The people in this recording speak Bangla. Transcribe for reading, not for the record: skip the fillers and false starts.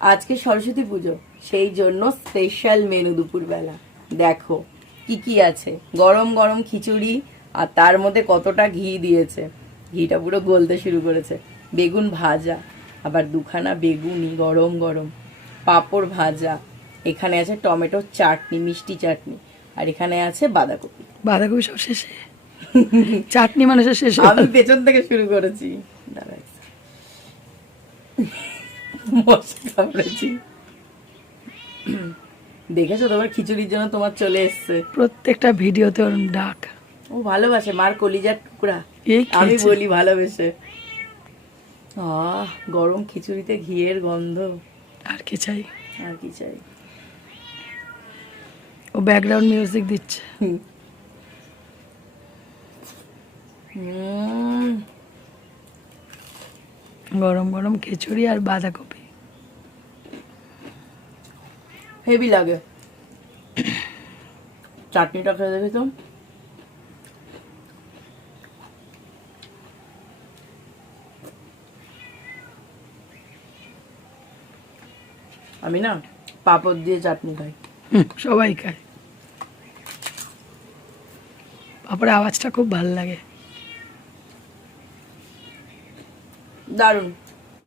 আজকে সরস্বতী পুজো, সেই জন্য স্পেশাল মেনু দুপুরবেলা। দেখো কি কি আছে, গরম গরম খিচুড়ি, আর তার মধ্যে কতটা ঘি দিয়েছে, ঘিটা পুরো গলতে শুরু করেছে। বেগুন ভাজা, আবার দুখানা বেগুনি গরম গরম, পাঁপড় ভাজা, এখানে আছে টমেটোর চাটনি, মিষ্টি চাটনি, আর এখানে আছে বাঁধাকপি। বাঁধাকপি সব শেষে, চাটনি মানুষের শেষে। আমি পেছন থেকে শুরু করেছি। দাঁড়া, মশা কামড়েছি। দেখেছো তোমার খিচুড়ির জন্য তোমার চলে এসছে। প্রত্যেকটা ভিডিওতে ওর ডাক। ও ভালোবাসে, মার কলিজার টুকরা। এই আমি খেয়েছে। বলি ভালোবেসে। গরম খিচুড়িতে ঘিয়ের গন্ধ, আর কি চাই? আর কি চাই। ও ব্যাকগ্রাউন্ড মিউজিক দিচ্ছে। গরম গরম খিচুড়ি আর বাঁধাকপি। হেভি লাগে। চাটনিটা খেয়ে দেখি তো। আমি না পাঁপড় দিয়ে চাটনি খাই। সবাই খায়। পাপড়ের আওয়াজটা খুব ভালো লাগে। দারুণ।